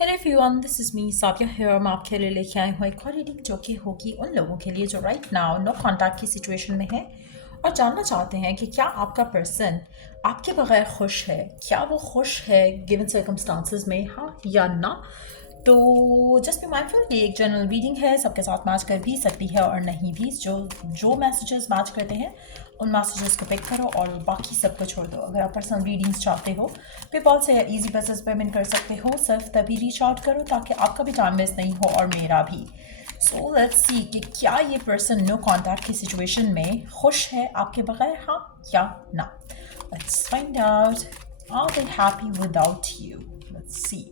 Hello everyone, this is me Sabiya here. मैं आपके लिए लेके आई हूँ एक और रीडिंग जो कि होगी उन लोगों के लिए जो राइट नाउ नो कॉन्टैक्ट की सिचुएशन में है और जानना चाहते हैं कि क्या आपका पर्सन आपके बगैर खुश है। क्या वो खुश है गिवन सर्कमस्टांसिस में, हाँ या ना। तो जस्ट बी माइंडफुल कि एक जनरल रीडिंग है, सबके साथ मैच कर भी सकती है और नहीं भी। जो जो मैसेजेस मैच करते हैं उन मैसेजेस को पिक करो और बाकी सबको छोड़ दो। अगर आप पर्सनल रीडिंग्स चाहते हो पेपॉल से या इजी बेसिस पेमेंट कर सकते हो। सिर्फ तभी रीच आउट करो ताकि आपका भी टाइम वेस्ट नहीं हो और मेरा भी। सो लेट्स सी कि क्या ये पर्सन नो कॉन्टैक्ट की सिचुएशन में खुश है आपके बगैर, हाँ या ना। Let's find out. Are they happy without you? Let's see.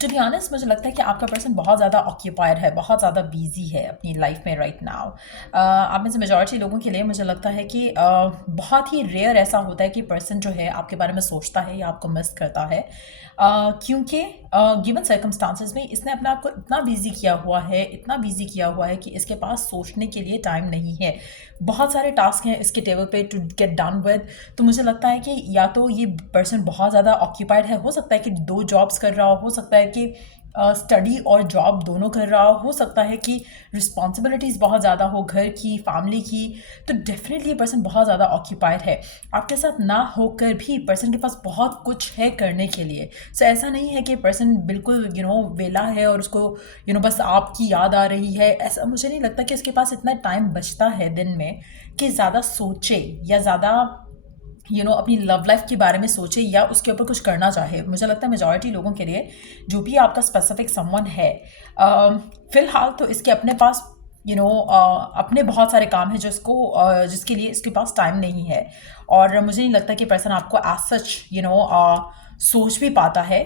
To be honest मुझे लगता है कि आपका पर्सन बहुत ज़्यादा ऑक्यूपाइड है, बहुत ज़्यादा बिजी है अपनी लाइफ में राइट नाउ। आप में से मेजॉरिटी लोगों के लिए मुझे लगता है कि बहुत ही रेयर ऐसा होता है कि पर्सन जो है आपके बारे में सोचता है या आपको मिस करता है, क्योंकि गिवन सर्कमस्टांसिस में इसने अपने आप को इतना बिजी किया हुआ है, इतना बिजी किया हुआ है कि इसके पास सोचने के लिए टाइम नहीं है। बहुत सारे टास्क हैं इसके टेबल पे टू गेट डन विद। तो मुझे लगता है कि या तो ये पर्सन बहुत ज़्यादा ऑक्यूपाइड है, हो सकता है कि 2 जॉब्स कर रहा हो सकता है कि स्टडी और जॉब दोनों कर रहा हो सकता है कि रिस्पॉन्सिबिलिटीज़ बहुत ज़्यादा हो, घर की, फैमिली की। तो डेफिनेटली ये पर्सन बहुत ज़्यादा ऑक्यूपाइड है। आपके साथ ना होकर भी पर्सन के पास बहुत कुछ है करने के लिए। सो ऐसा नहीं है कि पर्सन बिल्कुल वेला है और उसको बस आपकी याद आ रही है। ऐसा मुझे नहीं लगता कि उसके पास इतना टाइम बचता है दिन में कि ज़्यादा सोचे या ज़्यादा अपनी लव लाइफ के बारे में सोचे या उसके ऊपर कुछ करना चाहे। मुझे लगता है मेजॉरिटी लोगों के लिए जो भी आपका स्पेसिफिक समवन है, फ़िलहाल तो इसके अपने पास अपने बहुत सारे काम हैं जिसके लिए इसके पास टाइम नहीं है। और मुझे नहीं लगता कि पर्सन आपको एज सच सोच भी पाता है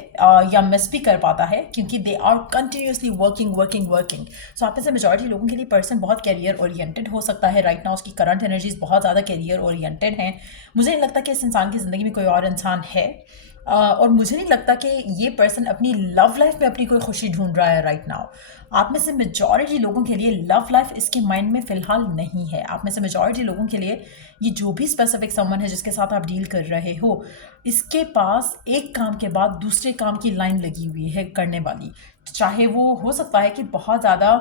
या मिस भी कर पाता है, क्योंकि they are continuously working working working. So आप में से मेजॉरिटी लोगों के लिए पर्सन बहुत कैरियर ओरिएंटेड हो सकता है राइट नाउ। उसकी करंट एनर्जीज बहुत ज़्यादा कैरियर ओरिएंटेड हैं। मुझे नहीं लगता कि इस इंसान की ज़िंदगी में कोई और इंसान है। और मुझे नहीं लगता कि ये पर्सन अपनी लव लाइफ में अपनी कोई खुशी ढूंढ रहा है राइट नाउ। आप में से मेजॉरिटी लोगों के लिए लव लाइफ इसके माइंड में फ़िलहाल नहीं है। आप में से मेजॉरिटी लोगों के लिए ये जो भी स्पेसिफिक समवन है जिसके साथ आप डील कर रहे हो, इसके पास एक काम के बाद दूसरे काम की लाइन लगी हुई है करने वाली। चाहे वो हो सकता है कि बहुत ज़्यादा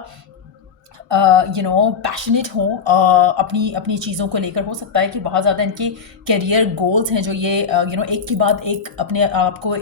पैशनेट हों अपनी अपनी चीज़ों को लेकर। हो सकता है कि बहुत ज़्यादा इनके करियर गोल्स हैं जो ये एक के बाद एक अपने आप को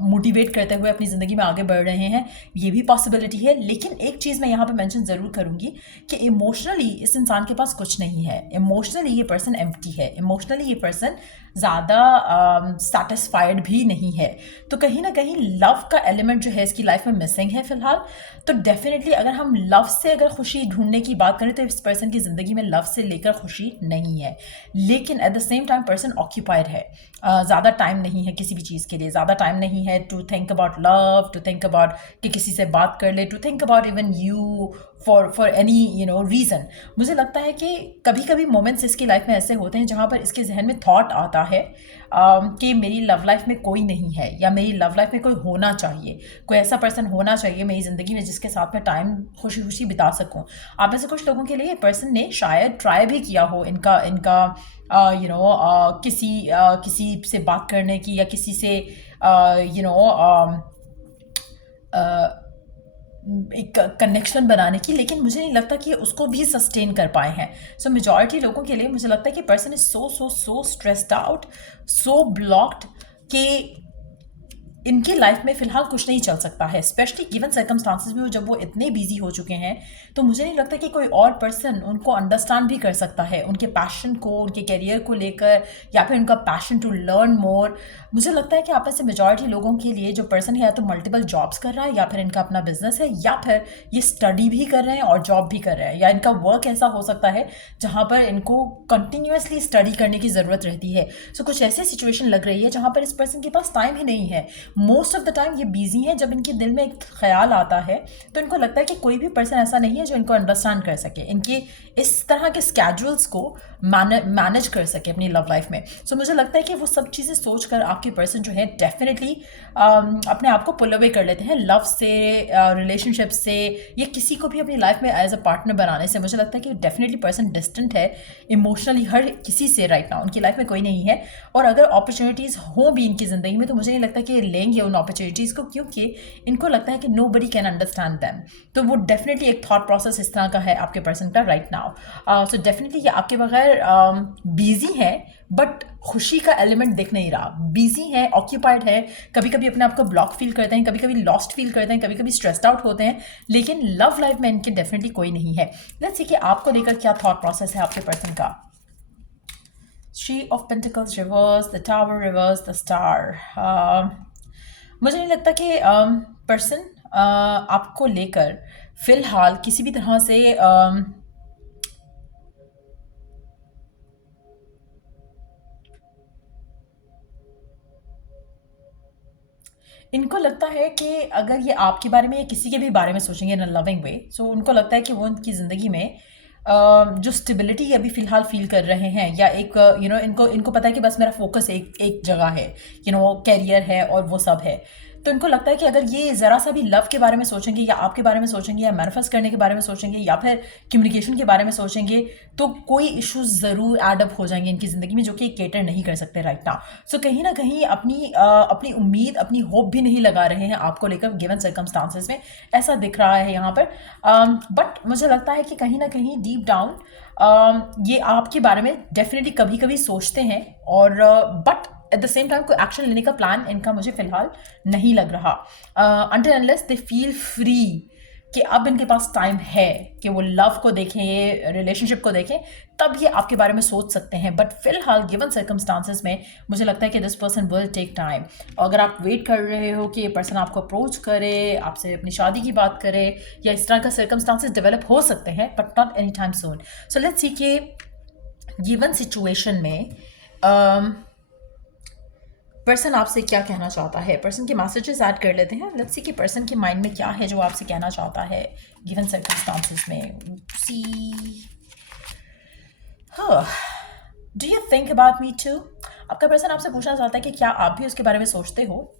मोटिवेट करते हुए अपनी ज़िंदगी में आगे बढ़ रहे हैं। ये भी पॉसिबिलिटी है। लेकिन एक चीज़ मैं यहाँ पे मेंशन ज़रूर करूँगी कि इमोशनली इस इंसान के पास कुछ नहीं है। इमोशनली ये पर्सन एम्प्टी है। इमोशनली ये पर्सन ज़्यादा सेटिस्फाइड भी नहीं है। तो कहीं ना कहीं लव का एलिमेंट जो है इसकी लाइफ में मिसिंग है फ़िलहाल। तो डेफिनेटली अगर हम लव से अगर खुशी ढूंढने की बात करें तो इस पर्सन की ज़िंदगी में लव से लेकर खुशी नहीं है। लेकिन at the same time person occupied है। ज़्यादा टाइम नहीं है किसी भी चीज़ के लिए, ज़्यादा टाइम नहीं है to think about love, to think about कि किसी से बात कर ले, to think about even you for any reason. मुझे लगता है कि कभी कभी मोमेंट्स इसकी लाइफ में ऐसे होते हैं जहाँ पर इसके जहन में थॉट आता है कि मेरी लव लाइफ में कोई नहीं है या मेरी लव लाइफ में कोई होना चाहिए, कोई ऐसा पर्सन होना चाहिए मेरी ज़िंदगी में जिसके साथ मैं टाइम खुशी खुशी बिता सकूं। आप में से कुछ लोगों के लिए पर्सन ने शायद ट्राई भी किया हो इनका इनका किसी से बात करने की या किसी से एक कनेक्शन बनाने की, लेकिन मुझे नहीं लगता कि उसको भी सस्टेन कर पाए हैं। सो मेजॉरिटी लोगों के लिए मुझे लगता है कि person is so so so stressed out, so blocked कि इनकी लाइफ में फ़िलहाल कुछ नहीं चल सकता है। स्पेशली गिवन सर्कमस्टांसिस में जब वो इतने बिजी हो चुके हैं तो मुझे नहीं लगता कि कोई और पर्सन उनको अंडरस्टैंड भी कर सकता है, उनके पैशन को, उनके करियर को लेकर, या फिर उनका पैशन टू लर्न मोर। मुझे लगता है कि आप में से मेजॉरिटी लोगों के लिए जो पर्सन है या तो मल्टीपल जॉब्स कर रहा है, या फिर इनका अपना बिजनेस है, या फिर ये स्टडी भी कर रहे हैं और जॉब भी कर रहे हैं, या इनका वर्क ऐसा हो सकता है जहाँ पर इनको कंटिन्यूसली स्टडी करने की ज़रूरत रहती है। सो कुछ ऐसी सिचुएशन लग रही है जहाँ पर इस पर्सन के पास टाइम ही नहीं है। मोस्ट ऑफ द टाइम ये बिजी हैं। जब इनके दिल में एक ख्याल आता है तो इनको लगता है कि कोई भी पर्सन ऐसा नहीं है जो इनको अंडरस्टैंड कर सके। इनके इस तरह के स्केड्यूल्स को मैनेज कर सके अपनी लव लाइफ में। सो मुझे लगता है कि वो सब चीज़ें सोच कर आपके पर्सन जो है डेफिनेटली अपने आप को पुल अवे कर लेते हैं लव से, रिलेशनशिप से, या किसी को भी अपनी लाइफ में एज अ पार्टनर बनाने से। मुझे लगता है कि डेफिनेटली पर्सन डिस्टेंट है इमोशनली हर किसी से राइट नाउ, उनकी लाइफ में कोई नहीं है। और अगर अपॉर्चुनिटीज़ हों भी इनकी ज़िंदगी में तो मुझे नहीं लगता कि लेंगे उन अपॉर्चुनिटीज़ को, क्योंकि इनको लगता है कि nobody can understand them. तो वो डेफिनेटली एक थॉट प्रोसेस इस तरह का है आपके पर्सन का राइट नाउ। सो डेफिनेटली ये आपके बगैर बिजी है, बट खुशी का एलिमेंट दिख नहीं रहा। बिजी है, ऑक्यूपाइड है, कभी कभी अपने आप को ब्लॉक फील करते हैं, कभी कभी लॉस्ट फील करते हैं, कभी कभी स्ट्रेस्ड आउट होते हैं, लेकिन लव लाइफ में इनके डेफिनेटली कोई नहीं है। लेट्स सी कि आपको लेकर क्या थॉट प्रोसेस है आपके पर्सन का। Three of Pentacles reverse, the Tower reverse, the Star. मुझे नहीं लगता कि पर्सन आपको लेकर फिलहाल किसी भी तरह से इनको लगता है कि अगर ये आपके बारे में या किसी के भी बारे में सोचेंगे इन अ लविंग वे, सो उनको लगता है कि वो उनकी ज़िंदगी में जो स्टेबिलिटी अभी फ़िलहाल फील कर रहे हैं, या एक इनको पता है कि बस मेरा फोकस एक जगह है, कैरियर है और वो सब है। तो इनको लगता है कि अगर ये ज़रा सा भी लव के बारे में सोचेंगे, या आपके बारे में सोचेंगे, या मैनिफेस्ट करने के बारे में सोचेंगे, या फिर कम्युनिकेशन के बारे में सोचेंगे, तो कोई इश्यूज ज़रूर एडअप हो जाएंगे इनकी ज़िंदगी में, जो कि केटर नहीं कर सकते राइट नाउ। सो कहीं ना कहीं अपनी उम्मीद, अपनी होप भी नहीं लगा रहे हैं आपको लेकर गिवन सर्कमस्टांसेस में, ऐसा दिख रहा है यहाँ पर। बट मुझे लगता है कि कहीं ना कहीं डीप डाउन ये आपके बारे में डेफिनेटली कभी कभी सोचते हैं, और but at the same time कोई एक्शन लेने का प्लान इनका मुझे फिलहाल नहीं लग रहा। Until unless they feel free कि अब इनके पास टाइम है कि वो लव को देखें, रिलेशनशिप को देखें, तब ये आपके बारे में सोच सकते हैं। बट फिलहाल गिवन सर्कमस्टांसेस में मुझे लगता है कि this person will take time. अगर आप वेट कर रहे हो कि ये पर्सन आपको अप्रोच करे, आपसे अपनी शादी की बात करे, या इस तरह का सर्कमस्टांसेस डेवलप हो सकते हैं, but not any time soon. So let's see कि गिवन सिचुएशन में पर्सन आपसे क्या कहना चाहता है। पर्सन के मैसेजेस ऐड कर लेते हैं। लेट्स सी कि पर्सन के माइंड में क्या है जो आपसे कहना चाहता है गिवन सर्कमस्टांसेस में। See do you think about me too. आपका पर्सन आपसे पूछना चाहता है कि क्या आप भी उसके बारे में सोचते हो।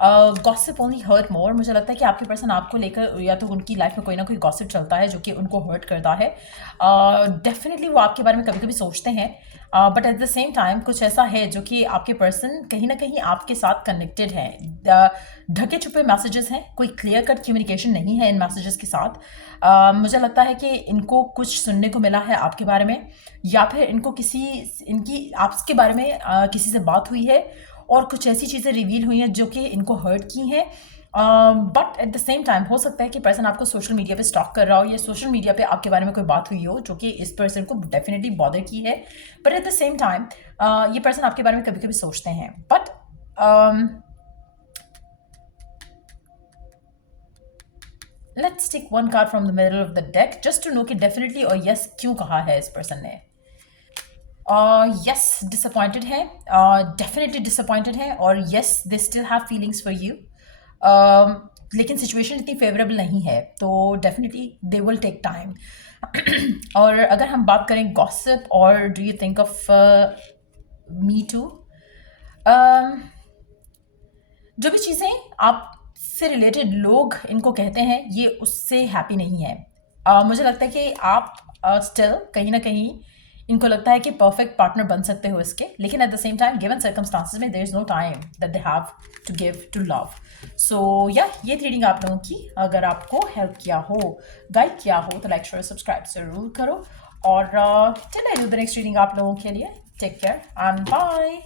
गॉसिप ओनली हर्ट मोर। मुझे लगता है कि आपके पर्सन आपको लेकर, या तो उनकी लाइफ में कोई ना कोई गॉसिप चलता है जो कि उनको हर्ट करता है। डेफिनेटली वो आपके बारे में कभी कभी सोचते हैं, but at the same time कुछ ऐसा है जो कि आपके पर्सन कहीं ना कहीं आपके साथ कनेक्टेड है। ढके छुपे मैसेजेस हैं, कोई क्लियर कट कम्युनिकेशन नहीं है इन मैसेजेस के साथ। मुझे लगता है कि इनको कुछ सुनने को मिला है आपके बारे में, या फिर इनको इनकी आपके बारे में किसी से बात हुई है और कुछ ऐसी चीज़ें रिवील हुई हैं जो कि इनको हर्ट की हैं। But at the same time हो सकता है कि पर्सन आपको सोशल मीडिया पे स्टॉक कर रहा हो, या सोशल मीडिया पे आपके बारे में कोई बात हुई हो जो कि इस पर्सन को डेफिनेटली बॉदर की है। But at the same time ये पर्सन आपके बारे में कभी कभी सोचते हैं। But let's take one card from the middle of the deck just to know कि डेफिनेटली और यस क्यों कहा है इस पर्सन ने। यस डिसअपॉइंटेड है, डेफिनेटली डिसअपॉइंटेड है, और yes they still have feelings for you. लेकिन सिचुएशन इतनी फेवरेबल नहीं है, तो definitely they will take time. और अगर हम बात करें गॉसिप और do you think of me too, जो भी चीज़ें आपसे रिलेटेड लोग इनको कहते हैं ये उससे हैप्पी नहीं है। मुझे लगता है कि आप स्टिल कहीं ना कहीं इनको लगता है कि परफेक्ट पार्टनर बन सकते हो इसके, लेकिन at the same time given circumstances में there is no time that they have to give to love. So या ये रीडिंग आप लोगों की अगर आपको हेल्प किया हो, गाइड किया हो, तो लाइक शेयर सब्सक्राइब जरूर करो। और till I do the next reading आप लोगों के लिए टेक केयर एंड बाय।